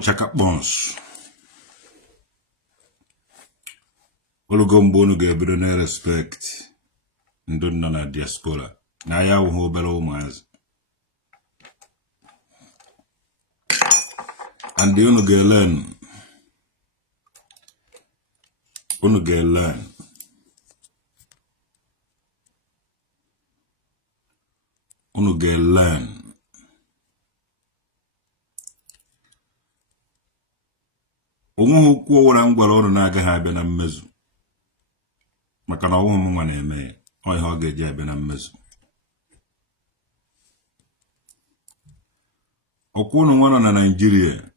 Chaka Bons. Olugombo no gebedo na respect. Ndonna na diaspora. Na ya wo bela umaz. And the unu get learn. Unu get learn. Unu get learn. Omu kwa wala ngwala ọrụ na-agaghị abịa na mmezu. Maka na ọwụhụ m nwa na-eme ọ ihe ọ ga-eji abịa na mmezu. Ọkwa unu nwa nọ na Nigeria.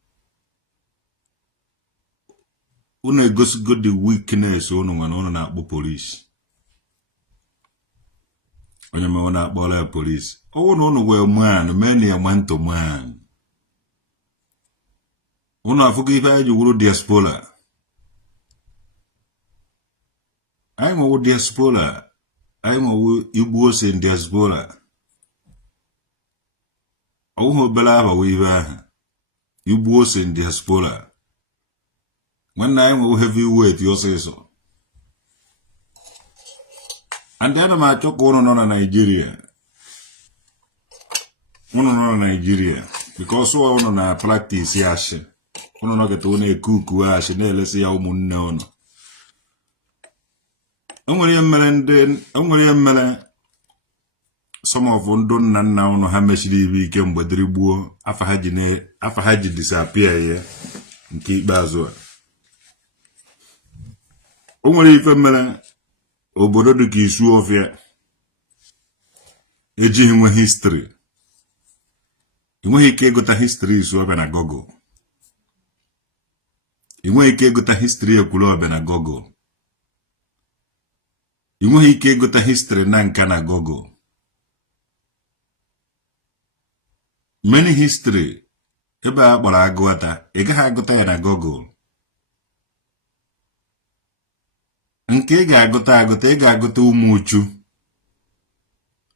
Unu egosigo the weakness unu nwa na unu na-akpọ polisi. Onye ma unu akpọla ya polisi. Ọwụ na unu wee man, many a man to man. Unu afuga ife aji wuru diaspora. Anyị nwewu diaspora. Anyị nwewu Igbo si diaspora. Ọwụhụ obere aha wee ife aha. Igbo si diaspora. Nwanne anyị nwewu heavyweight ọsịsọ. And ana m achọ ka unu nọ na Nigeria. Unu nọ na Nigeria. Because unu na practice ya shi. Unu no get unu ekuku ashi na-elesi ya ụmụnne unu. Enwere mere some of ndụ nna nna unu ha mechiri ibe ike mgbe dịrị gbuo afa ha ji disappear ya nke ikpeazụ a. O nwere ife mere obodo dị ka Isuofia ejighị nwe history. Enweghị ike ịgụta history Isuofia na Google. Enweghị ike ịgụta history Ekwulọbịa na Google. Enweghị ike ịgụta history na Nka na Google. Many history ebe a kpọrọ agụta, ị gaghị agụta ya na Google. Nke ị ga-agụta ị ga-agụta ụmụ uchu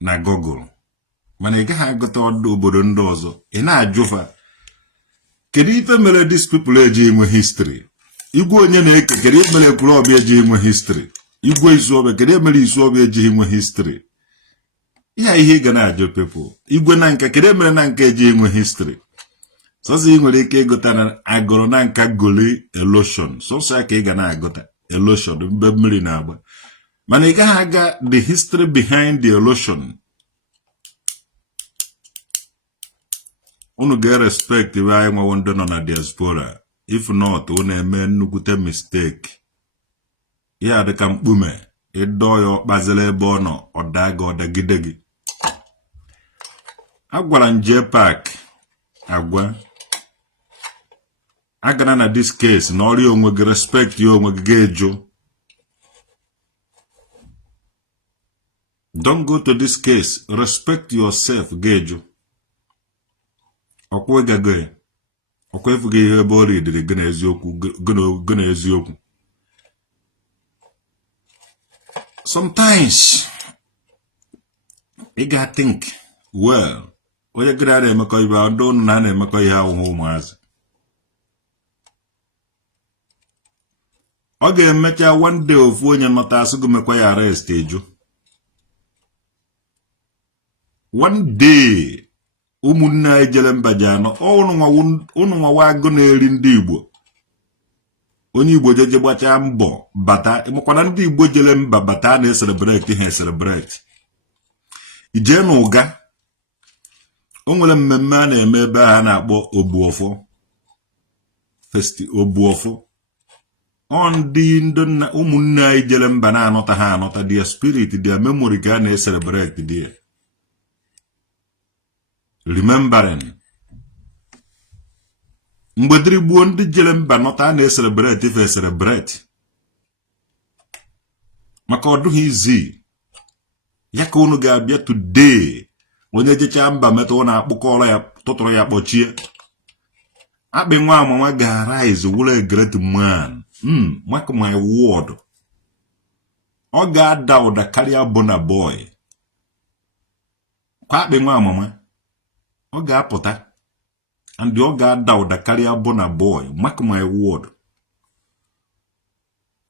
na Google. Mana ị gaghị agụta obodo ndị ọzọ. Ị na-ajụfa kedu ife mere these people eji enwe history? Igwe onye na-eke kedu ife mere Ekwulọbịa eji enwe history? Igwe Isuofia kedu mere Isuofia eji enwe history? Ya ihe ị ga na-ajụ people. Igwe na Nka kedu mere na Nka eji enwe history? Sọsọ ị nwere ike ịgụta na agụrụ na Nka goli erosion. Sọsọ ya ka ị ga na-agụta erosion mgbe mmiri na-agba. Mana ị gaghị aga the history behind the erosion. Unu ga-respect ebe anyị nwewo ndị nọ na diaspora. If not, unu eme nnukwute mistake. Ya dịka mkpume, ịdọ ya ọkpazila ebe ọ nọ, ọ daa gị ọdagide gị. Agwara m Jpac agwa. Agana na this case na ọrịa onwe gị, respect ya onwe gị ga-eju. Don't go to this case, respect yourself ga-eju. Ọkwa ịgago ya. Ọkwa efughị ihe ebe ọrịa dịrị gị na eziokwu. Sometimes you gotta think well. Onye gị na-emekọ ibe ndị unu na-emekọ ihe ahụhụ ụmụazị. Ọ ga-emecha one day ofu onye nọta asị gị mekwa ya arrest eju. One day ụmụnne anyị jere mba ji anọ unu nwa agụ na-eri ndị Igbo. Onye Igbo jeje gbachaa mbọ bata ịmakwana ndị Igbo jere mba bata na-eselebrate ha eselebrate. Ije na ụga o nwere mmemme a na-eme ebe a na-akpọ Obuofo Obuofo. Ndị ụmụnne anyị jere mba na-anọta ha anọta, their spirit, their memory ka a na-eselebrate there. Remembering. Mgbe dịrị gbuo ndị jere mba nọta a na-eselebrate ife eselebrate. Maka ọ dụghị izi. Ya ka unu ga-abịa today. Onye jecha mba metụ na-akpụkọrọ ya tụtụrụ ya kpọchie. Akpị nwa amama ga-arise wụrụ a great man. Mark my word. Ọ ga-ada ụda karịa Burna Boy. Kwa akpị nwa amama ọ ga-apụta and the oga dauda carrier bona boy. Mark my word.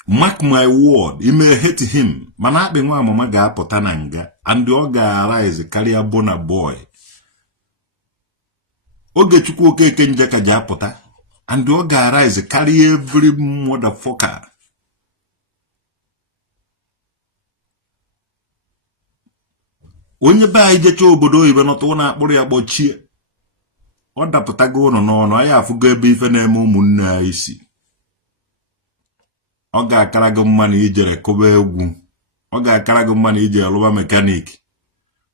Mark my word. He may hate him. Mana be nwa mama ga potananga, and the oga arise carrier bona boy. Oge chukwu okeke njeka ja pota, and the oga arise carry every motherfucker. Onye ba ije cho obodo ibe no to na akpụrụ ya gbochie. Ọ dapụtago ụnọ n'ọnụ anyị afụgo ebe ife na-eme ụmụnne anyị isi. Ọ ga-akara gị mma na ijere kụba egwu. Ọ ga-akara gị mma na ijere lụba mekanik.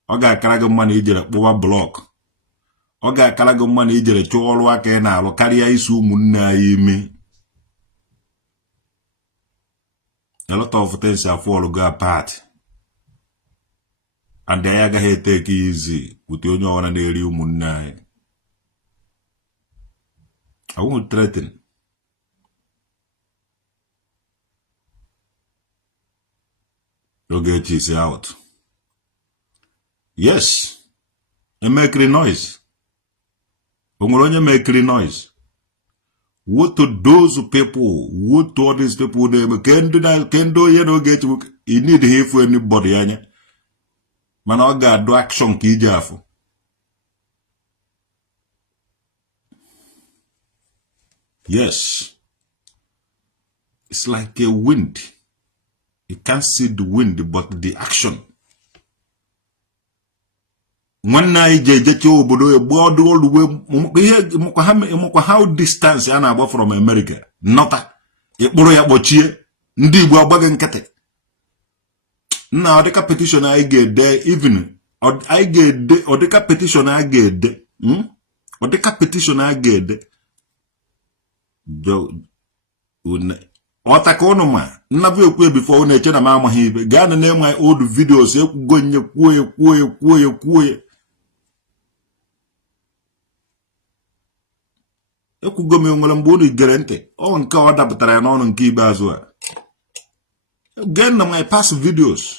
Ọ ga-akara gị mma na ijere kpụba blọk. Ọ ga-akara gị mma na ijere chụọ ọrụ aka ị na-alụ karịa isi ụmụnne anyị ime. A lot of things are fall go apart. And they agaghị take easy with onye ọwana na-eri ụmụnne anyị. I won't threaten. Ogechi is out. Yes. E make noise. Onye make noise. What to those people? What to all these people? Kendo ye no get. You need here for anybody anya. Man, I got do action ki jafu. Yes. It's like a wind. You can't see the wind, but the action. When I get you obodo board all the way, how distance and about from America? Not a ya bochie, ndi Igbo agbaga nkete. Now the petition I get there, even I get there, or the petition I get there, or the petition I get there. Otakonoma, never queer before nature mama he Ghana name my old videos, going queer. You could go me on Malambuni guarantee. Oh, and call up that I know on Kiba as well. Again, my past videos.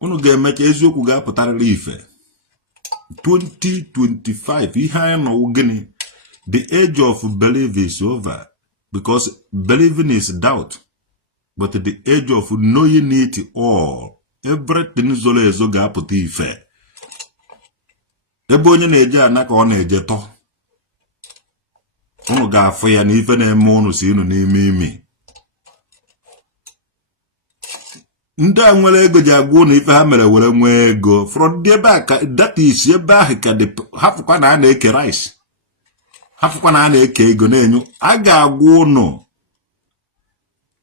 Uno get make Eziokwu ga putara ife. 2025, the age of belief is over. Because believing is doubt. But the age of knowing it all, everything is always ga puta ife. Ebe onye na-eje anaka ọ na-eje to. Unu ga-afụ ya na ife na-eme unu si unu n'ime imi. Ndị a nwere ego ji agwụ na ife ha mere were nwee ego. From the back, that is ebe ahụ ka hafụkwa na a na-eke rice. Hafụkwa na a na-eke ego na-enyu. A ga-agwụ unu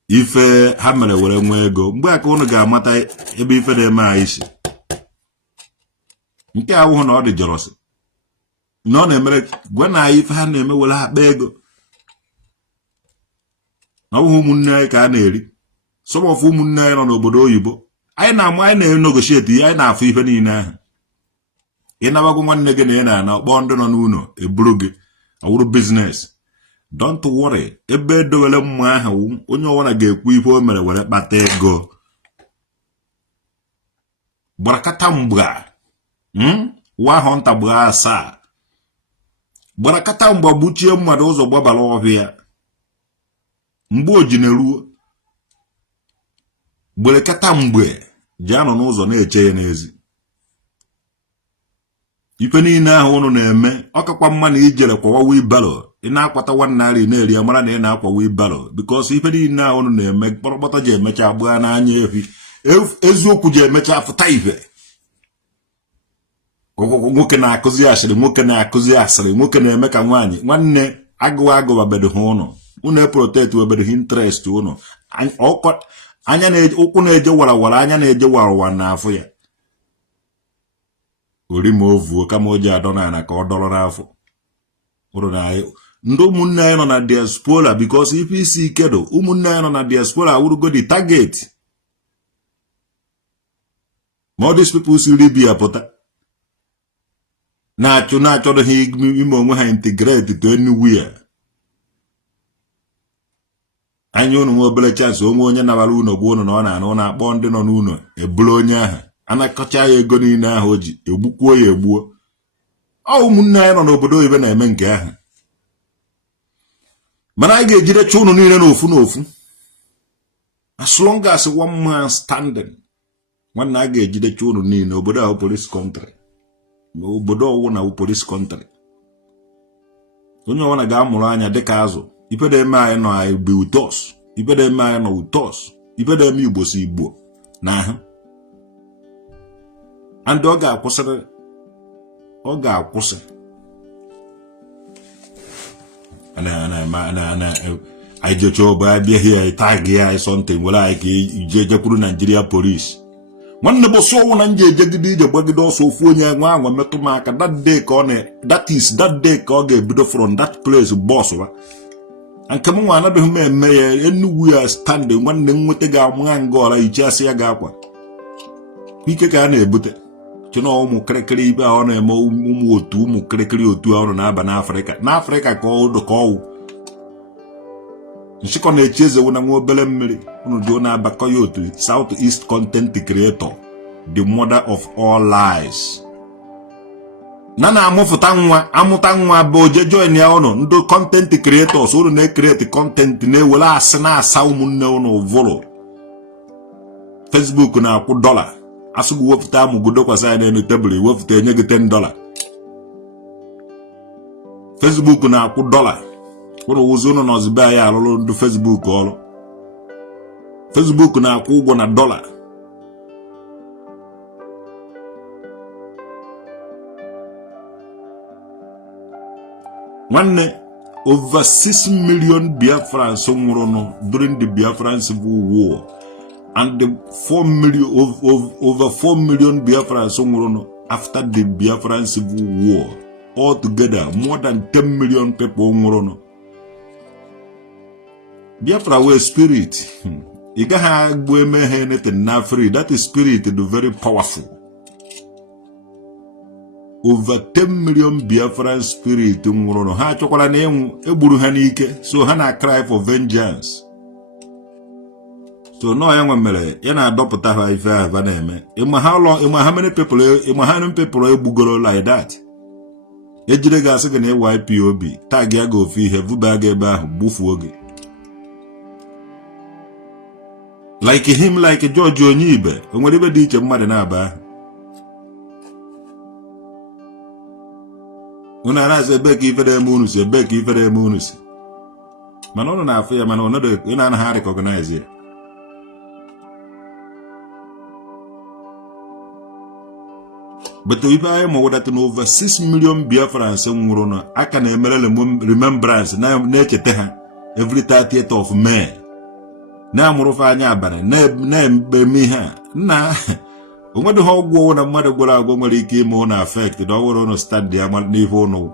ife ha mere were nwee ego. Mgbe aka unu ga-amata ebe ife na-eme anyị isi. Nke awụhụ na ọ dị jọrọsị. Na ọ na-emere gwa na ife ha na-eme were akpa ego. Na ọ bụghị ụmụnne anyị ka a na-eri. Some of ụmụnne anyị nọ n'obodo oyibo. Anyị na-amụ anyị na-negotiate ihe anyị na-afụ ife niile ahụ. Ị na-agwa nwanne gị na ị na-ana ọkpọ ndị nọ n'ụlọ eburu gị awụrụ business. Don't worry. Ebe edowele mma ahụ onye ọwara ga-ekwu ife o mere were kpata ego. Gbarakata mgba. Wa hunta gba asaa. Gbarakata mgba gbuchie mmadụ ụzọ gbabara ọhịa. Mgbe o ji na-eruo. Gbarakata mgbe ji anọ n'ụzọ na-eche ya n'ezi. Ife niile ahụ unu na-eme ọkakwa mma na ijere kwawa wheelbarrow. Ị na-akwata nwanarị na-eri amara na ị na-akwa wheelbarrow because ife niile ahụ unu na-eme kpọrọkpọta ji emecha agba n'anya efi. Eziokwu ji emecha afụta ife. Nwoke na-akụzi asịrị, nwoke na-akụzi asịrị, nwoke na-eme ka nwaanyị nwanne agụwa bedo ha ụnụ unu protect webedo interest ụnụ anya na ụkwụ na-eje warawara anya na-eje warawara n'afọ ya orima ovuo kama o ji adọ n'ala ka ọ dọrọ n'afọ ụrụ na anyị ndị ụmụnne anyị nọ na diaspora because ife isi ike do ụmụnne anyị nọ na diaspora awụrụgo the target. All these people si Libya pụta na-achọrọ ha ime onwe ha integrate to anywhere. Anya unu nwe obere chance onye nabara unu gbuo unu na ọ na-anụ na-akpọ ndị nọ n'ụlọ ebulu onye ahụ anakọcha ya ego niile ahụ o ji egbukwuo ya egbuo ụmụnne anyị nọ n'obodo oyibo na-eme nke ahụ mana anyị ga-ejidecha unu niile n'ofu n'ofu as long as one man standing nwanne a ga-ejidecha unu niile obodo ahụ police country obodo ọwụ na police country onye ọbụla ga-amụrụ anya dịka azụ ife na-eme anyị nọ anyị bụ utos ife na-eme anyị nọ utos ife na-eme Igbo si Igbo n'ahụ and ọ ga-akwụsị anyị jecha ọbụ abịaghị anyị tag ya anyị sọnte nwere anyị ka ije jekwuru Nigeria police nwanne bụ sọ ọnwụ na nje ejegide ije gbagide ọsọ ofu onye nwe anwa metụ m aka that day ka ọ ga-ebido from that place bọs wa nke m nwa anabeghị m eme ya Enugu ya stand nwanne nweta ga-amụha nga ọra icheasị ya ga-akwa ike ka a na-ebute chena ụmụ kịrịkịrị ibe ahụ na-eme ụmụ kịrịkịrị otu ahụ na-aba n'Afrịka ka ọwụ nchịkọ na-echi ezewu na nwa obere mmiri unu jụọ na-abakọ ya otu South East Content Creator the mother of all lies amụta nwa bụ oje join ya ụnụ ndị content creators unu na-ekreti content na-ewere asị na-asa ụmụnne unu vụrụ Facebook na-akwụ $, asụgụ wepụta amụgodo kwasa ya n'elu tebụl iwepụta enye gị $10. Facebook na-akwụ $. ụnụ wụzi ụnụ n'ọzibe anyị alụrụ ndị Facebook ọrụ Facebook na-akwụ ụgwọ na $. nwanne over 6 million Biafrans nwụrụ during the Biafran Civil War and over 4 million Biafrans nwụrụ after the Biafran Civil War. Altogether more than 10 million people nwụrụ. Biafra were spirit. You can't go anything now free. That is spirit is very powerful. Over 10 million Biafran spirit nwụrụ. Ha chọkwara na egburu ha n'ike. So ha na cry for vengeance. So no ya mere ya na adọpụta ha ife ha na-eme. How many people egbugoro like that? Ejire ga-asị gị na YPOB tag ya go ofe ihe vuba ga ebe ahụ gbufuo gị. Like him, like George Onyibe, onwere ibe dị iche mmadụ na-aba. Unu anaghị ebe ka ife na-eme unu si, ebe ka ife na-eme unu si. Mana unu na-afụ ya, mana unu anaghị recognize ya. But ife anyị ma that over 6 million Biafrans nwụrụ na aka na-emere remembrance na-echeta ha every 30th of May. Na-amụrụfe anya abalị na-eme ihe a nna onwedị ha ọgwụ na mmadụ gwara agwọ nwere ike ime ụnụ affect na ọwụrụ ụnụ stand ya n'ife ụnụ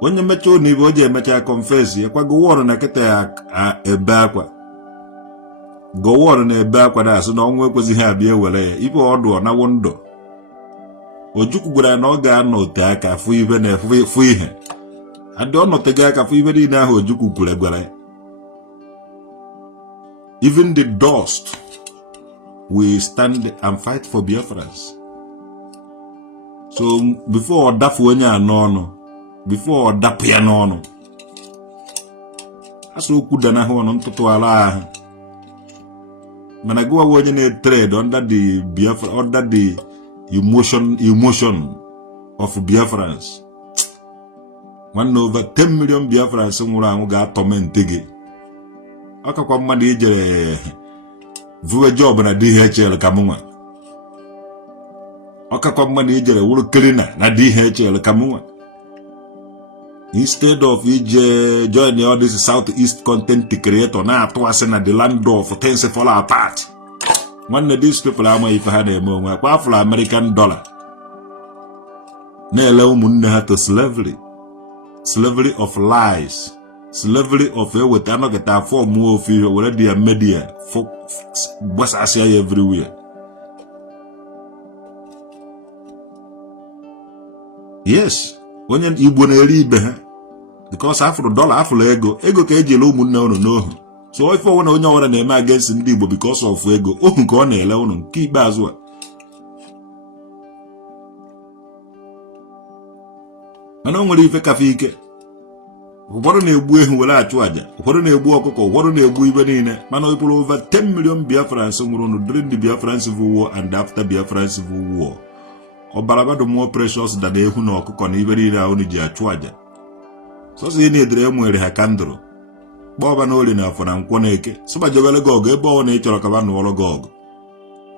onye mmecha ụnụ ibe o ji emecha confess ya kwa gowọrụ na kịta ya ebe akwa gowọrụ na ebe akwa na-asụ na ọnwụ ekwezighị abịa ewere ya ife ọdụ ọ nawo ndụ Ojukwu gwara na ọ ga-anọ ote aka fụ ife na fụ ihe adị ọ nọtega aka fụ ife niile ahụ Ojukwu kwuru gwara ya. Even the dust will stand and fight for Biafrans. So before dafu onye anọ before dapu ya n'ọnụ aso okwu dana ho no ntutu ala ahụ mana gwa onye na-trade under the Biafra under the emotion of Biafrans. One over 10 million Biafrans nwụrụ anwụ ga-atọment gị. Akakwa mmadụ ijere vuwe job na DHL ka mụnwa. Akakwa mmadụ ijere wuru cleaner na DHL ka mụnwa. Instead of ije join all this Southeast Content Creator na atụasị na the land of things fall apart. One of these people ama ife ha na-eme onwe akwa afro American dollar. Na-ele ụmụnne ha to slavery of lies. Slavery of eweta anọgịta form of ihe were dia media gbasasịa ya everywhere. Yes, onye Igbo na-eri ibe ha because afro dollar afro ego ka eji ele ụmụnne unu n'ohu. So ife ọwụna onye ọwụna na-eme against ndị Igbo because of ego ohu ka ọ na-ele unu nke ikpeazụ a. mana o nwere ife kafe ike. Ụfọdụ na-egbu ehu were achụ aja, ụfọdụ na-egbu ọkụkọ, ụfọdụ na-egbu ibe niile, mana ọ bụrụ over 10 million Biafrans nwụrụ during the Biafran Civil War and after Biafran Civil War. Ọbara bado more precious than ehu na ọkụkọ na ibe niile ahụ ji achụ aja. Sọsọ ihe na-edere nwere ha kandụrụ. Kpọọba na oli na afọ na nkwọ na eke. Sọba jebele gị ọgụ ebe ọ na ị chọrọ ka ba nụọrọ gị ọgụ.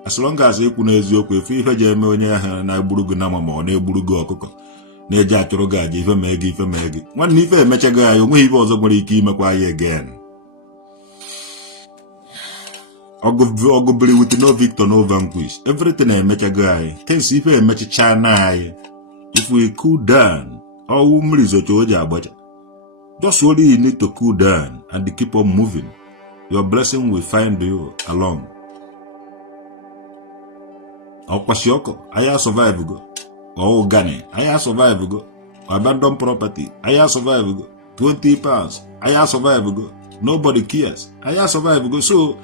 As long as ikwu n'eziokwu efe ihe ji eme onye ahụ na-egburu gị nama ma ọ na-egburu gị ọkụkọ. Na-eji achụrụ gị aja ife mee gị ife mee gị. Nwanne ife emechaghị anyị onweghị ife ọzọ nwere ike imekwa anyị again. Ọgụ biri with no victor no vanquish. Everything emechaghị anyị. Things ife emechicha na anyị. If we cool down, ọwụ mmiri zocha o ji agbacha. Just only you need to cool down and keep on moving. Your blessing will find you along. Ọkwashiọkọ, anyị survive go. Gani, I survive go. Abandon property, I survive go. 20 pounds, I survive go. Nobody cares, I survive go. So,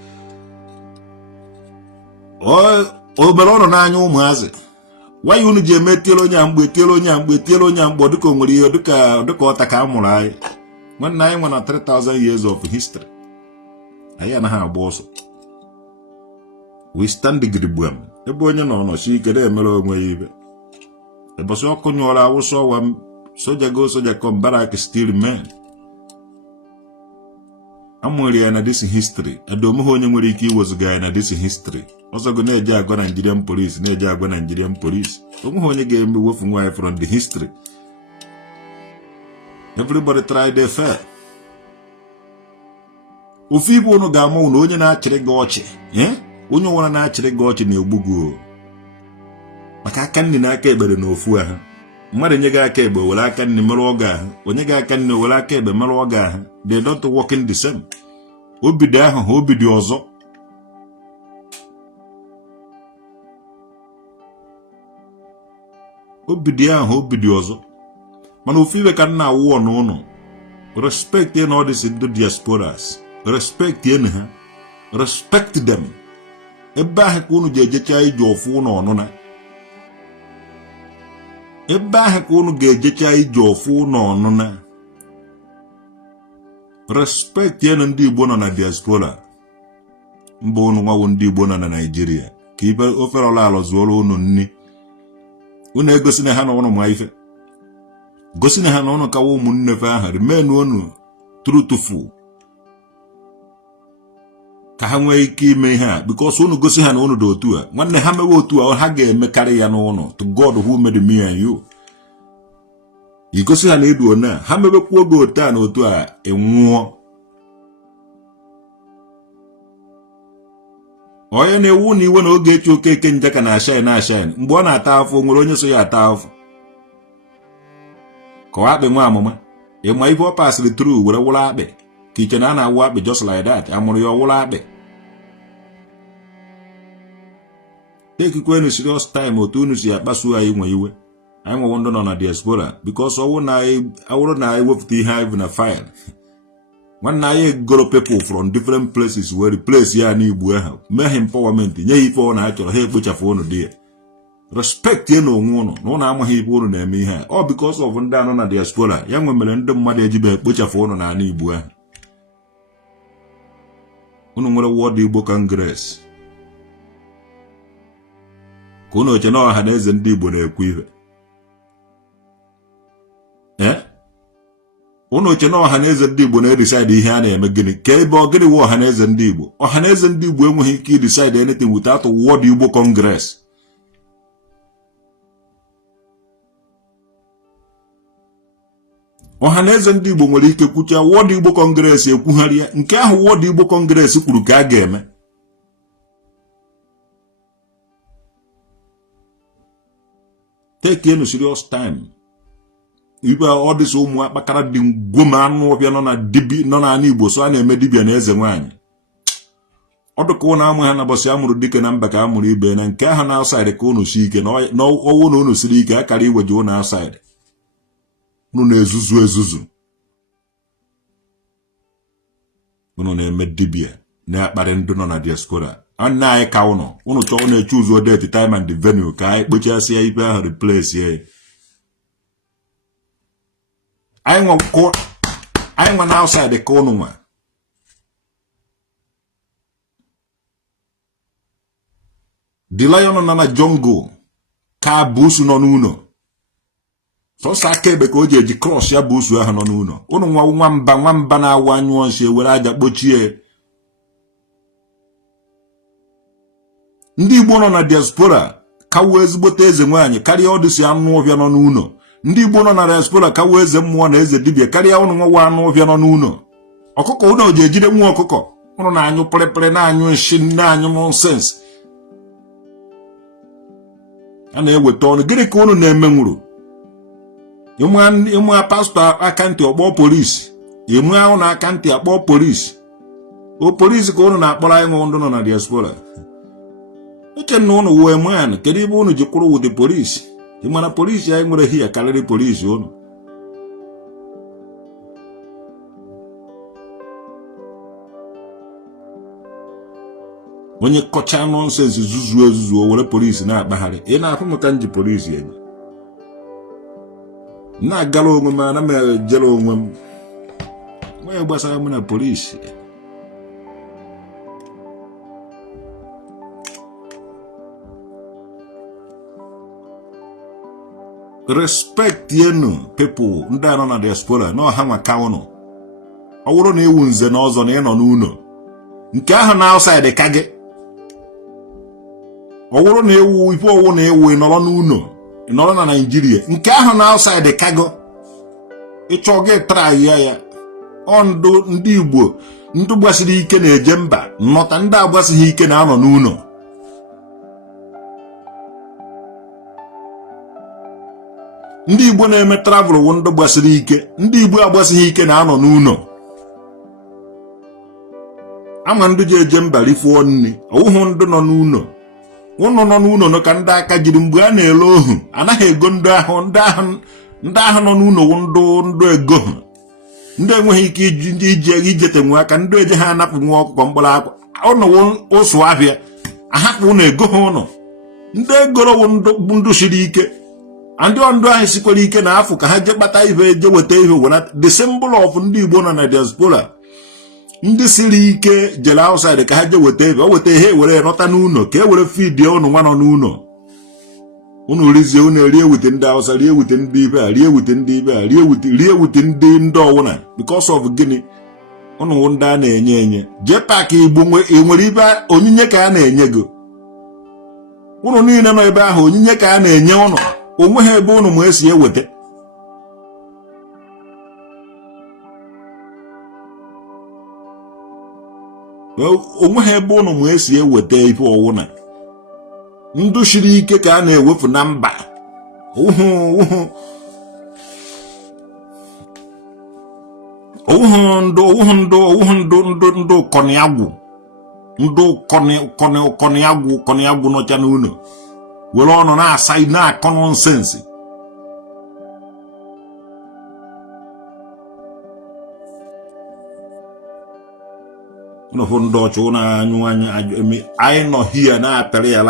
oberono na anya ụmụazị. Why you need to make telonya mgbe dịka o nwere ihe dịka ọta ka amụrụ anyị. Nwanne anyị nwere 3000 years of history. Anyị anaghị agba ọsọ. We stand gidigbam. Ebe onye nọ nọchi ike na-emere onwe ya ibe. Ebosi ọkụ nyụọrọ awụsọ ọwa soja go soja come barak still remain. Amụrụ ya na this history. Adomuhe onye nwere ike iwezuga ya na this history. Ọzọgo na-eje agwa Nigerian police na-eje agwa Nigerian police. Onweghị onye ga-eme wefu nwaanyị from the history. Everybody try their fair. Ofu ibu unu ga-ama unu onye na-achịrị gị ọchị. Onye nwere na-achịrị gị ọchị na-egbu gị. Maka aka nni na aka ekpere na ofu ahụ. Mmadụ nye gị aka ekpe were aka nni merụ ọgụ ahụ. Onye gị aka nni were aka ekpe merụ ọgụ ahụ. They don't work in the same. Obi dị ahụ ha obi dị ọzọ. Obi dị ahụ obi dị ọzọ. Mana ofu iwe ka nna awụọ n'ụlọ. Respect in all these diasporas. Respect in ha. Respect them. Ebe ahụ ka unu ji ejecha ije ofu ụlọ ọnụna. Ebe ahụ ka unu ga-ejecha ije ofu ụlọ ọnụna. Respect in ndị Igbo nọ na diaspora. Mba unu nwawo ndị Igbo nọ na Nigeria. Ka ibe ofere ọla alọ zuoro unu nni. Unu egosi na ha na unu ma ife. Gosi na ha na unu kawo ụmụnne fe ahụ. Remain unu truthful. Ka ha nwee ike ime ihe a. Because unu gosi ha na unu dị otu a. Nwanne ha mewe otu a ha ga-emekarị ya n'ụlọ. To God who made me and you. Igosi ha na edu ona. Ha mewekwa oge otu a na otu a enwụọ. Onye na-ewu na iwe na oge echi Okeke Njaka na ashine. Mgbe ọ na-ata afọ nwere onye so ya ata afọ. Ka ọ akpị nwa amụma. Ịma ife ọ pasịrị through were wụrụ akpị. Ka iche na a na-awụ akpị just like that. Amụrụ ya ọwụrụ akpị. Tekikwe serious time otu unu si akpasu anyị nwe iwe. Anyị nwe ndị nọ na diaspora. Because ọwụ na ewepụta ihe anyị bụ na file. Nwanne anyị goro people from different places were replace ya n'Igbo ahụ. Mee ha empowerment. Nye ife ọ na-achọrọ ha ekpochafụ unu dị ya. Respect ye na onwe unu. Na unu amaghị ife unu na-eme ihe a. Ọ because of ndị anọ na diaspora. Ya nwe mere ndị mmadụ ejibe ekpochafụ unu na ana Igbo ahụ. Unu nwere World Igbo Congress. Ka unu oche na ọha na eze ndị Igbo na-ekwu ihe. Unu oche na ọha na eze ndị Igbo na-decide ihe a na-eme gịnị? Ka ebe ọ gịnị wụ ọha na eze ndị Igbo? Ọha na eze ndị Igbo enweghị ike decide anything without World Igbo Congress. Ọha na eze ndị Igbo nwere ike kwucha World Igbo Congress ekwugharịa nke ahụ World Igbo Congress kwuru ka a ga-eme. Take in serious time. Ibe ọ dị so ụmụ akpakara dị ngwoma anụ ọbịa nọ na ana Igbo so a na-eme dibịa na eze nwaanyị. Ọ dịka ụnụ amụ ha na bọsị amụrụ dike na mba ka amụrụ ibe na nke ahụ na outside ka ụnụ si ike na ọwụ na ụnụ siri ike akara iweji ụnụ outside. Unu na-ezuzu. Unu na-eme dibịa na-akparị ndị nọ na diaspora. Nna anyị ka unu chọọ na-eche ụzọ date time and the venue ka anyị kpochasịa ibe ahụ replace ya. anyị nwa na outside ka unu nwa. The lion nọ na jungle ka busu nọ n'ụlọ. Sọsọ aka ebe ka o ji eji cross ya busu ahụ nọ n'ụlọ. Unu nwa nwamba na-awa anyụ nsị ewere aja kpochie. Ndị Igbo nọ na diaspora ka wee ezigbote eze nwaanyị karịa ọdịsị anụ ọbịa nọ n'ụlọ. Ndị Igbo nọ na diaspora ka wee eze mmụọ na eze dibịa karịa unu nwa anụ ọbịa nọ n'ụlọ. Ọkụkọ unu ji ejide nwa ọkụkọ. Unu na-anyụ pịrịpịrị na-anyụ nshi na-anyụ nonsense. A na-eweta ọnụ gịnị ka unu na-eme nwuru? Ịmụ pastọ aka ntị ọkpọ polisi. Ịmụ ahụ na aka ntị akpọ polisi. O polisi ka unu na-akpọrọ anyị nwe ndụ nọ na diaspora. Uche na unu wee man, kedu ebe unu ji kwụrụ with the polisi? Ịmana polisi anyị nwere hia karịrị polisi unu. Onye kọcha nonsense zuzu o were polisi na-akpagharị. Ị na-afụ maka nji polisi ebe. Na-agara onwe m ana m ejere onwe m. Nwee gbasara m na polisi. Respect yenu people ndị anọ na diaspora na ọha maka unu. Ọ bụrụ na iwu nze na ọzọ na ị nọ n'ụlọ. Nke ahụ na outside ka gị. Ọ bụrụ na ewu ife ọwụ na ewu ịnọrọ n'ụlọ, ịnọrọ na Nigeria, nke ahụ na outside kago. Ịchọ gị try ya. Ọ ndị Igbo, ndị gbasiri ike na-eje mba, nnọta ndị agbasighị ike na-anọ n'ụlọ. Ndị Igbo na-eme travel wụ ndị gbasiri ike, ndị Igbo agbasighị ike na-anọ n'ụlọ. Ama ndị ji eje mba rifuo nri, ọwụhụ ndị nọ n'ụlọ. Unu nọ n'ụlọ nọ ka ndị aka jiri mgbe a na-ele ohu, anaghị ego ndị ahụ nọ n'ụlọ ndụ ego ha. Ndị enweghị ike ijete nwe aka, ndị eje ha anapụ nwa ọkụkọ mkpụrụ akwa. Ụnụ ụsụ ahịa, ahapụ ụnụ ego ha ụnụ. Ndị egoro bụ ndụ siri ike. Ndị ndụ ahụ sikwara ike na afọ ka ha je kpata ihe eje weta ihe wena. The symbol of ndị Igbo nọ na diaspora. Ndị siri ike jere outside ka ha je weta ebe, o weta ihe were nọta n'ụlọ ka e were feed unu nwa nọ n'ụlọ. Unu rizie unu rie wute ndị Hausa, rie wute ndị ibe a, rie wute ndị ibe a, rie wute ndị ọwụna because of gịnị? Unu ndị a na-enye. Jpac Igbo nwere ibe onyinye ka a na-enye go. Unu niile nọ ebe ahụ onyinye ka a na-enye unu. Onwe ha ebe unu ma esi eweta. Onwe ha ebe unu ma esi eweta ife ọwụna. Ndụ siri ike ka a na-ewefu na mba. Ndụ kọniagwụ. Ndụ kọniagwụ nọcha n'ụlọ. Were ọnụ na-asa na-akọ nonsense. Ụnụ ndị ọchụ na-anyụ anyị nọ hia na-apịrị ya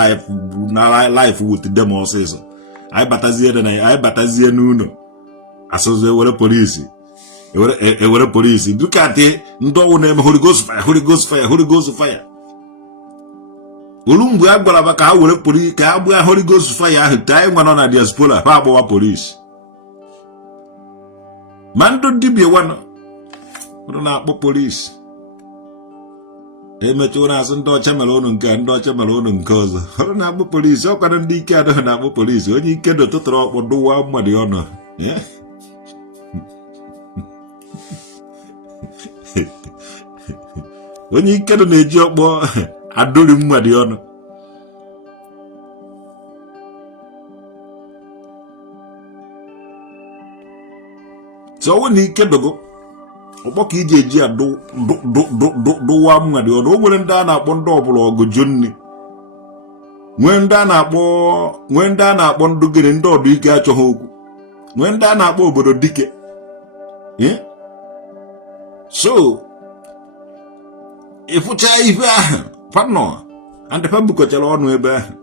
life with them ọsịsọ. Anyị batazie n'ụlọ asụzụ ewere polisi dukatị ndị ọwụ na-eme Holy Ghost fire, Holy Ghost fire, Holy Ghost fire. Olu mgbe a gwara ka ha were polisi ka ha gbaa Holy Ghost fire ahụ ka anyị nwa nọ na diaspora ha agbawa polisi. Ma ndụ dibịa wanọ na-akpọ polisi. Emecha ụra asụ ndị ọcha mere ụnụ nke ndị ọcha mere ụnụ nke ọzọ. Ọrụ na-akpọ polisi, ọkwado ndị ike adịghị na-akpọ polisi. Onye ike dị tụtụrụ ọkpọ dụwa mmadụ ọnụ. Onye ike dị na-eji ọkpọ adụri mmadụ ọnụ. So na ike dogo ọkpọ ka iji eji dụwa mmadụ ọnụ. O nwere ndị a na-akpọ ndị ọbụla ọgụjụ nri. Nwee ndị a na-akpọ ndụ gịrị ndị ọdụ ike achọghị okwu. Nwee ndị a na-akpọ obodo dike. So ịfụcha ife ahụ panọ and fa bukọchara ọnụ ebe ahụ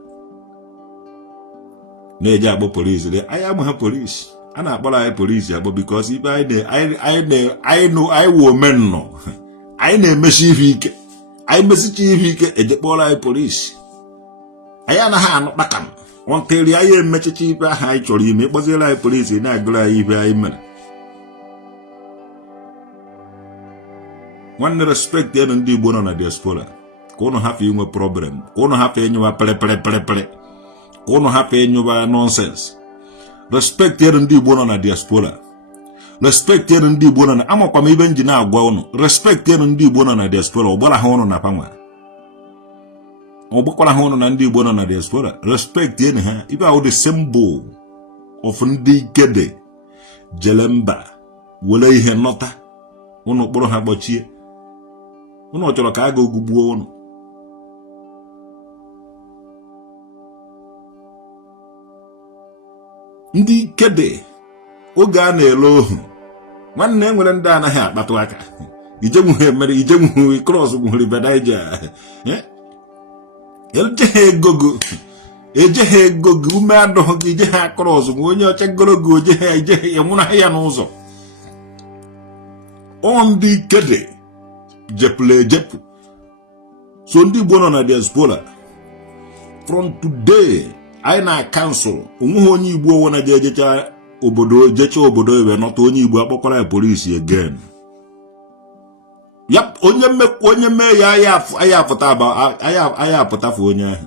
na-eji akpọ polisi. Anyị ama ha polisi. Ana akpọrọ anyị polisi akpọ because ibe anyị wụ omenọ anyị na-emechi ihe ike anyị mesicha ihe ike eje kpọrọ anyị polisi anyị anaghị anụ kpakam ọnteri anyị emechicha ibe ahụ anyị chọrọ ime ịkpọziere anyị polisi na-agụrụ anyị ibe anyị mere. Nwanne respect ya na ndị Igbo nọ na diaspora ka ụnụ hapụ inwe problem ka ụnụ hapụ ịnyụwa pere ka ụnụ hapụ ịnyụwa nonsense. Respect ya na ndị Igbo nọ na diaspora. Respect ya na ndị Igbo nọ na amakwa m ibe nji na-agwa ụnụ. Respect ya na ndị Igbo nọ na diaspora ọgbara ha ụnụ na panwa ọgbakwara ha ụnụ na ndị Igbo nọ na diaspora. Respect ya na ha ibe ahụ the symbol of ndị gede jele mba wele ihe nọta ụnụ kpọrọ ha gbochie ụnụ chọrọ ka a ga ogugbuo ụnụ. Ndị kede oge a na-ele ohu nwanne enwere ndị anaghị akpatụ aka ijenwuhe emere ijenwuhe cross gwuhiri bedaija eje ha ego gị ume adọghị gị ije ha cross ma onye ọcha gorogo oje ha ije ha enwụna ya n'ụzọ. Ndị kede jepụla ejepụ. So ndị Igbo nọ na diaspora from today anyị na-akansụl onweghị onye Igbo ọwụna jecha obodo ebe nọta onye Igbo akpọkwara ya polisi again. Yap, onye mee ya anyị apụtafu onye ahụ.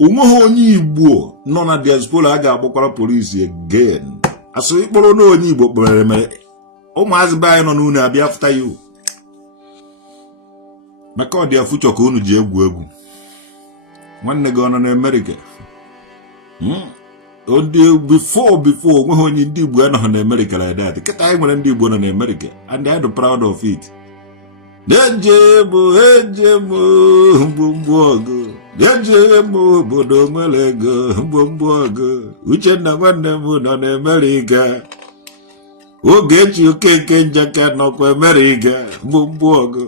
Onweghị onye Igbo nọ na diaspora a ga-akpọkwara polisi again. Asụ ịkpọrọ na onye Igbo kpere mere ụmụazị be anyị nọ n'unu abịa fụta ya maka ọ dị afụchọ ka unu ji egwu nwanne gị ọ nọ n'Amerika. Before onweghị onye ndị Igbo anọghị n'Amerika like that. Kịta anyị nwere ndị Igbo nọ n'Amerika and I'm proud of it. Ejemo mgbomgbo ọgụ ejemo obodo nwere ego mgbomgbo ọgụ Uchenna nwanne m nọ n'Amerika. Ogechi Okeke Njaka nọkwa Amerịka mgbomgbo ọgụ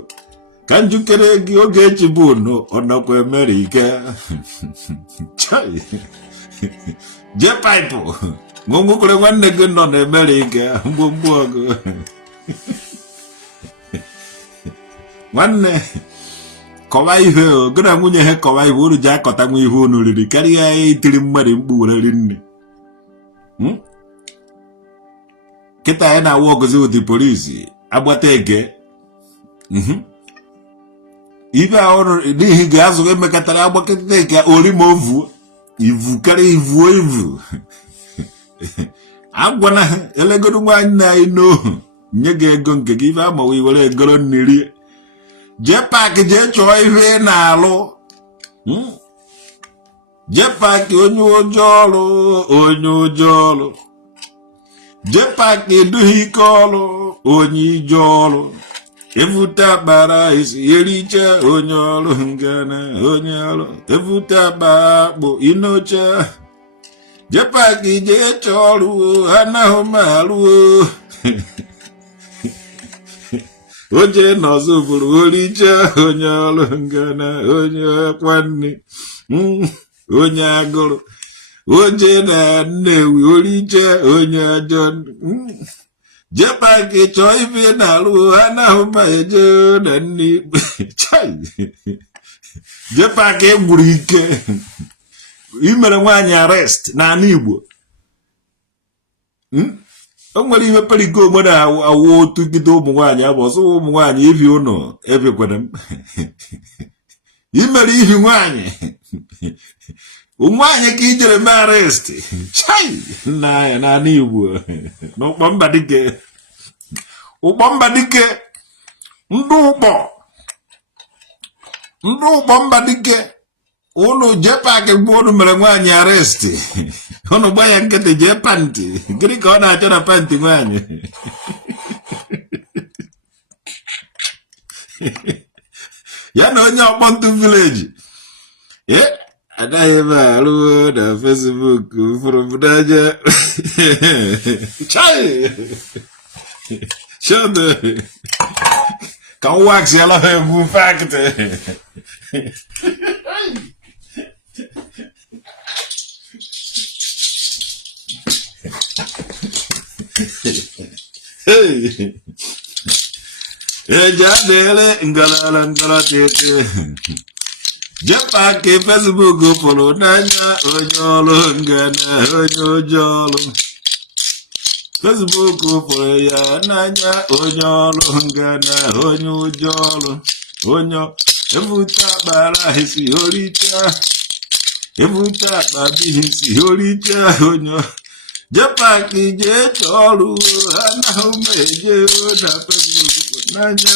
ka njukere gị Ogechi bụ ọ nọkwa Amerịka. Jpac nwokwere nwanne gị nọ n'Amerịka mgbomgbo ọgụ. Nwanne kọwa ihe gị na nwunye ha kọwa ihe unu ji akọta nwa ihe unu riri karịa itiri mmadụ mkpu were ri nne. Kịta anyị na-awa ọgụzi ụdị polisi agbata ege ibe ahụ n'ihi ga-azụ emekọtara agbakọta eke orima ovu ivu karịa ivu agwana ha elegoro nwaanyị na anyị n'ohu nye gị ego nke gị ife amawa iwere egoro nri Jpac jee chọọ ihe na-alụ. Jpac onye ụjọ ọrụ Jpac edughị ike ọrụ onye ije ọrụ evute akpara isi ericha onye ọrụ ngana onye ọrụ evute akpa akpụ inocha. Jpac jee chọọ ọrụ anaghị m arụ oje nọzọ bụrụ oricha onye ọrụ ngana onye kwanne onye agụrụ oje na Nnewi oricha onye ajọ. Jpac chọọ ibe na-alụ anaghị ma eje na nne Jpac egwuru ike imere nwaanyị arrest n'ala Igbo. O nwere ihe periko obodo awụ otu gide ụmụ nwaanyị abụ ọsọ ụmụ nwaanyị ibi ụnọ ebekwara m imere ibi nwaanyị nwaanyị ka ijere mee arrest chai nna ya n'ala Igbo n'ụkpọ Mbadike ndị ụkpọ Mbadike unu Jpac mgbe unu mere nwaanyị arrest unu gba ya nkịtị jee pantị gịnị ka ọ na-achọ na pantị nwaanyị ya na onye ọkpọntụ vileji anaghị m arụ na Facebook fụrụ m n'anya shọdụ ka m wax ya lọha egwu faktị Hey, Ejadele ngalala ngala tete. Jpac Facebook follow nanya onyolo ngana onyojolo. Facebook follow ya nanya onyolo ngana onyojolo. Onyo evuta bara hisi horita. Evuta babi hisi horita onyo. Jpac je cholu ana umeje na Facebook nanya.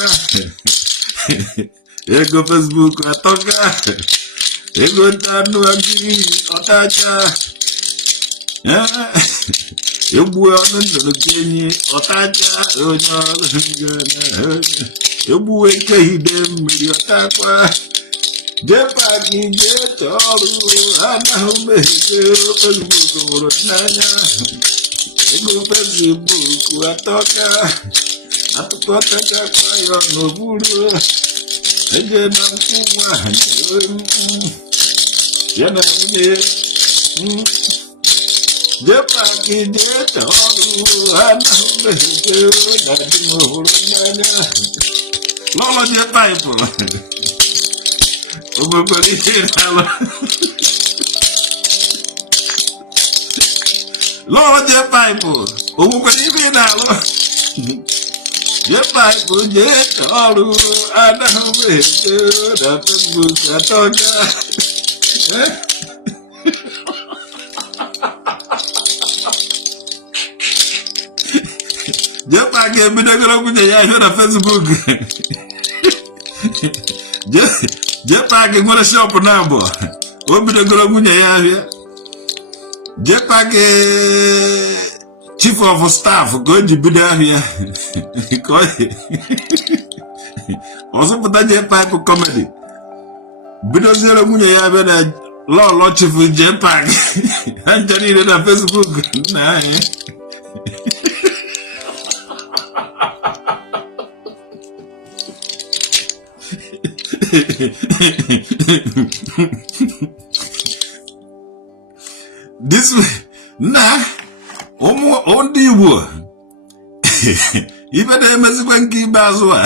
Ego Facebook atoka. Ego tanu agi otacha. Ebu onu kenyi otacha onyolo ngana. Ebu eke hide mmiri otakwa. Jpac je cholu ana umeje Facebook nanya. Ego Facebook atoka. Atukotaka kwa yo noburu. Eje na mkubwa. Yana mwenye. Jpac je cholu ana umeje na dimoro nanya. Lolo Jpac po. Umepeleke nalo. Lolo Jpac po. Umepeleke nalo. Jpac je cholu ana umeje na Facebook atoka. Jpac ebidogoro kunye ya na Facebook. Jpac nwere shop na abo. Obidogoro kunye ya ahia. Jpac chief of staff go ji bido ahia. Oso puta Jpac comedy. Bido zero kunye ya be na lo chief Jpac. Anjani na Facebook na ahia. This way, nah, on the Igbo. Even the Mexican key bazwa.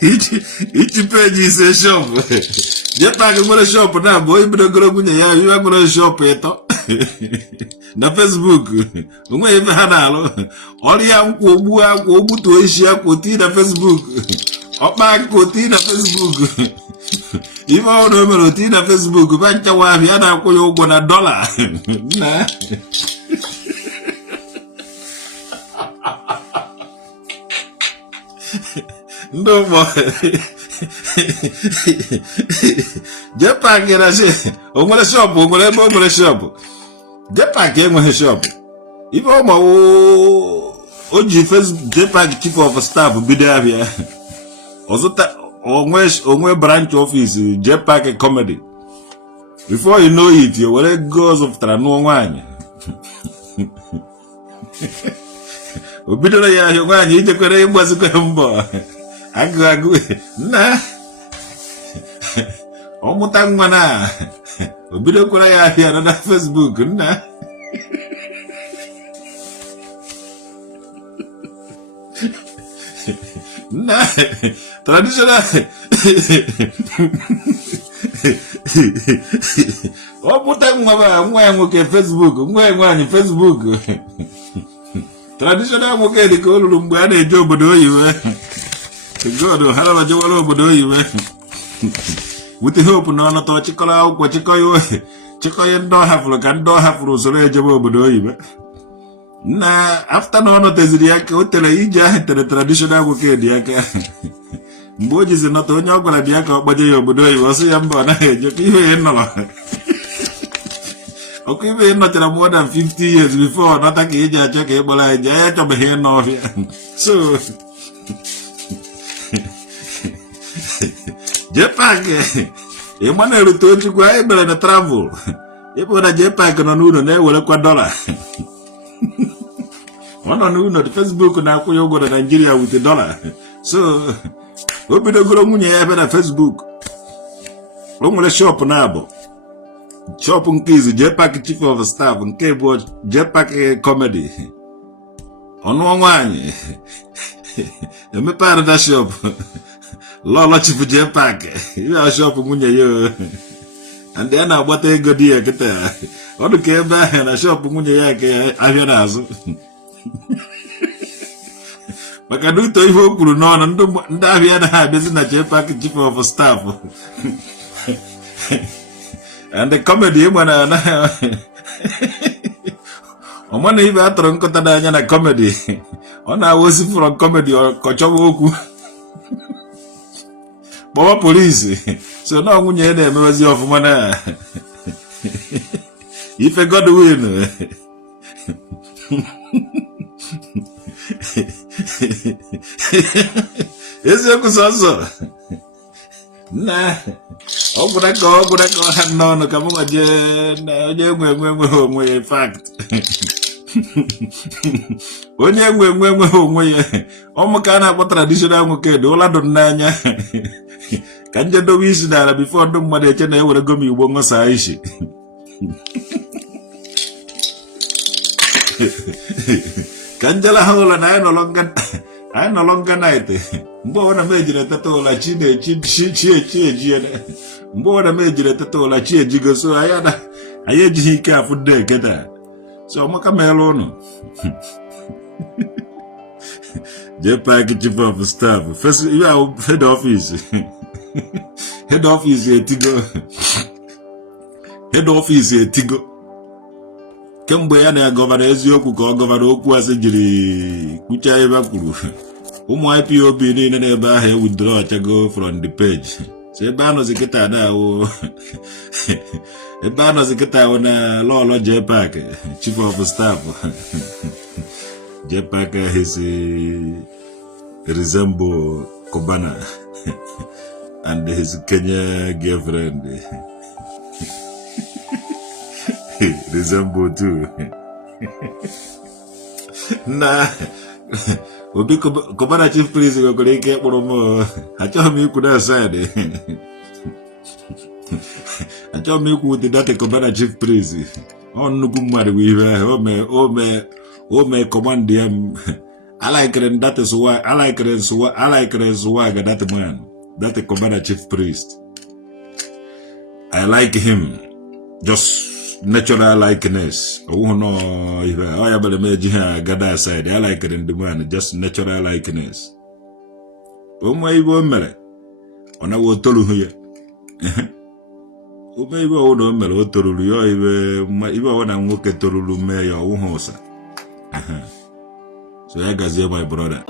Each page is a shop. Jpac is a shop now, boy, but a girl, you are going to shop it. Na Facebook onwe ebe ha na-alụ ọrụ ya nkwa ogbu to eshi akwoti na Facebook ọkpa akwoti na Facebook ife ọrụ mere oti na Facebook ba nchawa ahụ ya na-akwụ ya ụgwọ na $. Na ndị ụgbọ Jpac na-asị o nwere shop o nwere ebe o nwere shop. Jpac enweghị shop. Ife ọma o ji Facebook Jpac chief of staff bido abịa. Ọzụta onwe branch office Jpac comedy. Before you know it, you were go zụpụtara nụọ nwaanyị. O bidoro ya ahịa nwaanyị ijekwere ịgbazikwa mbọ. Agụ nna ọ mụta nwa na o bidokwara ya ahịa na Facebook nna. Nna traditional ọ mụta nwa ya nwoke Facebook, nwa ya nwaanyị Facebook. Traditional nwoke dị ka o ruru mgbe a na-eje obodo oyiwe. God hara ma jewara obodo oyiwe. With the hope na ọnọtọ chịkọrọ akwụkwọ chịkọ ya ndị ọ hafụrụ ka ndị ọ hafụrụ usoro ejebe obodo oyiwe. Na after na ọnọteziri ya ka o tere ije ahụ tere traditional nwoke dị aka. Mgbe o jizi nọta onye ọ gwara bịa ka ọ gbaje ya obodo oyiwe ọ sị ya mba ọ naghị eje ka ihe ya nọrọ. Ọkụ ibe ya nọchara more than 50 years before ọ nọta ka iji achọ ka ị gbara ya je ya chọbeghị ịnọ ọhịa. So Jpac ịgba na-erute ochukwu anyị mere na travel. Ịbụ na Jpac nọ n'ụlọ na-ewerekwa $. Ọ nọ n'ụlọ Facebook na-akwụ ya ụgwọ na Nigeria with $. So o bidogoro nwunye ya ebe na Facebook. O nwere shop na abụ. shop nke izu Jpac chief of staff nke bụ Jpac comedy ọnụ nwaanyị emepe arada shop lọlọ chief Jpac iwe shop nwunye ya and ya na-agbata ego di ya kịta ọ dị ka ebe ahụ na shop nwunye ya ka ahịa n'azụ maka na uto ihe o kwuru n'ọnụ ndị ahịa na-abịazi na Jpac chief of staff and the comedy ịgbana na ọmana ibe atọrọ nkọta n'anya na comedy ọ na-awosi from comedy kọchọwa okwu kpọwa polisi so na nwunye ya na-emewezi ọfụma na ife Godwin eziokwu sọsọ na ọgwụra ka ọha n'ọnụ ka mụnwa jee na onye enwe onwe ya fact onye enwe onwe ya ọmụ ka a na-akpọ traditional nwoke dị ụla dụ n'anya ka njedowe isi n'ala bifo ndị mmadụ eche na ewere gom Igbo ṅụsaa isi ka njela ha ụlọ na anyị nọrọ nga night mgbe ọbụla m ejiri eteta ụla chi ejie mgbe ọbụla m ejiri eteta ụla chi ejigo so anyị ejighị ike afụ ndị eketa so ọmaka meela ụnụ Jpac chief of staff first head office etigo kemgbe ya na gọvanọ Eziokwu ka ọ gọvanọ okwu asị jiri kwucha ebe a kwuru ụmụ IPOB niile n'ebe ahụ ewithdraw achago from the page so ebe anọzi kịta na-awụ ebe anọzi kịta awụ na lọlọ Jpac chief of staff Jpac his resemble Cubana and his Kenya girlfriend resemble too na obi Cubana chief priest nwekwara ike kpụrụ m achọghị m ikwu na side achọghị m ikwu ụdị data Cubana chief priest ọ nnukwu mmadụ bụ ihe ahụ o mee command ya I like swag that man, that Cubana chief priest. I like him, just natural likeness. I won't know if I have a major gada side. I like it in the man, just natural likeness. Oh my woman, on I will tell you. Oh, maybe I would know what to do. Even when I'm working to do, may your own horse. So I got my brother.